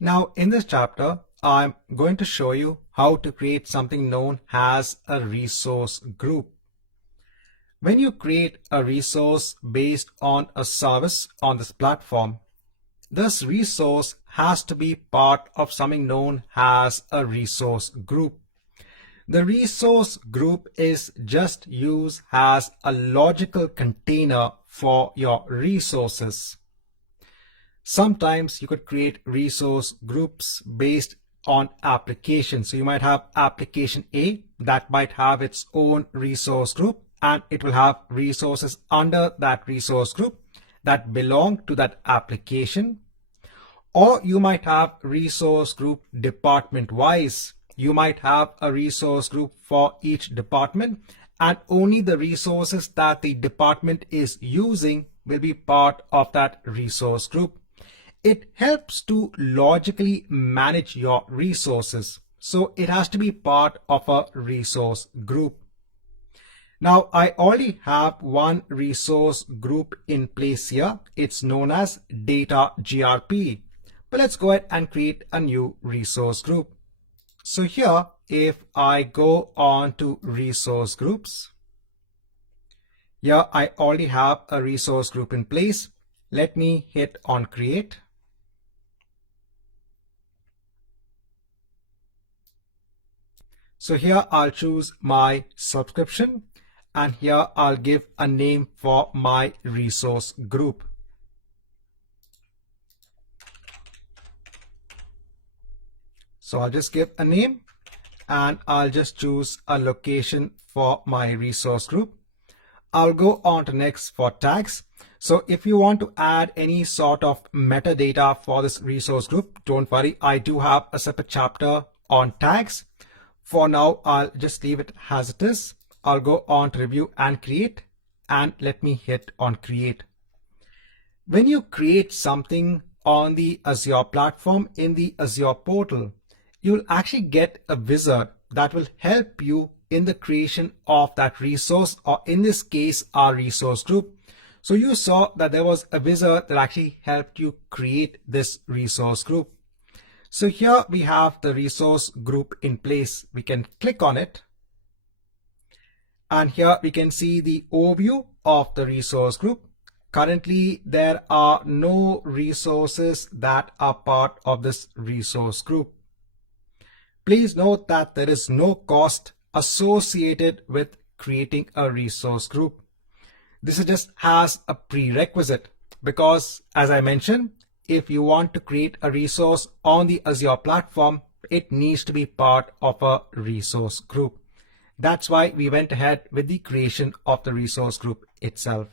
Now in this chapter, I'm going to show you how to create something known as a resource group. When you create a resource based on a service on this platform, this resource has to be part of something known as a resource group. The resource group is just used as a logical container for your resources. Sometimes you could create resource groups based on applications. So you might have application A that might have its own resource group, and it will have resources under that resource group that belong to that application. Or you might have resource group department wise. You might have a resource group for each department, and only the resources that the department is using will be part of that resource group. It helps to logically manage your resources, so it has to be part of a resource group. Now I already have one resource group in place here. It's known as data GRP. But let's go ahead and create a new resource group. So here, if I go on to resource groups, here I already have a resource group in place. Let me hit on create. So here I'll choose my subscription, and here I'll give a name for my resource group. So I'll just give a name, and I'll just choose a location for my resource group. I'll go on to next for tags. So if you want to add any sort of metadata for this resource group, don't worry, I do have a separate chapter on tags. For now, I'll just leave it as it is. I'll go on to review and create, and let me hit on create. When you create something on the Azure platform in the Azure portal, you'll actually get a wizard that will help you in the creation of that resource, or in this case, our resource group. So you saw that there was a wizard that actually helped you create this resource group. So here we have the resource group in place. We can click on it, and here we can see the overview of the resource group. Currently, there are no resources that are part of this resource group. Please note that there is no cost associated with creating a resource group. This is just as a prerequisite, because as I mentioned, if you want to create a resource on the Azure platform, it needs to be part of a resource group. That's why we went ahead with the creation of the resource group itself.